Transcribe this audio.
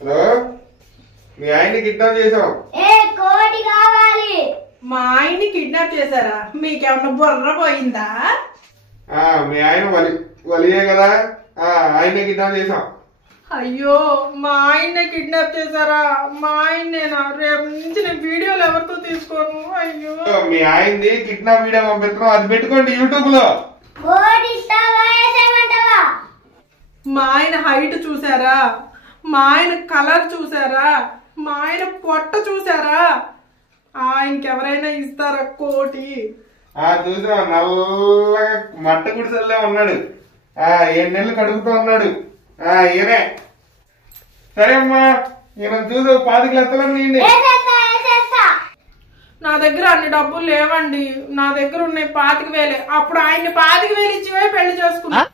Hello, మీ ఆయన్ని kidnap చేసాం. కోటి కావాలి. మా ఆయన్ని కిడ్నాప్ చేశారా? మీకేమన్నా బుర్ర పోయిందా? మీ ఆయన వలియే కదా, ఆయన్ని కిడ్నాప్ చేసాం. అయ్యో, మా ఆయన్నే కిడ్నాప్ చేశారా? మా ఆయన్నేనా? రేపు నుంచి నేను వీడియోలు ఎవరితో తీసుకోను. అయ్యో, మీ ఆయన్ని కిడ్నాప్ వీడియో పంపిస్తున్నాం, అది పెట్టుకోండి యూట్యూబ్ లో. మా ఆయన హైట్ చూసారా? మా ఆయన కలర్ చూసారా? మా ఆయన పొట్ట చూసారా? ఆయనకి ఎవరైనా ఇస్తారా కోటి? చూసాం, నల్లగా మట్ట గుడిసెల్లే ఉన్నాడు. 7 నెలలు కడుగుతూ ఉన్నాడు. ఈయనే. సరే అమ్మా, ఈయన చూసి 5 లక్షలు నీండి. నా దగ్గర అన్ని డబ్బులు లేవండి. నా దగ్గర ఉన్నాయి 25,000. అప్పుడు ఆయన్ని 25,000 ఇచ్చివే పెళ్లి చేసుకున్నా.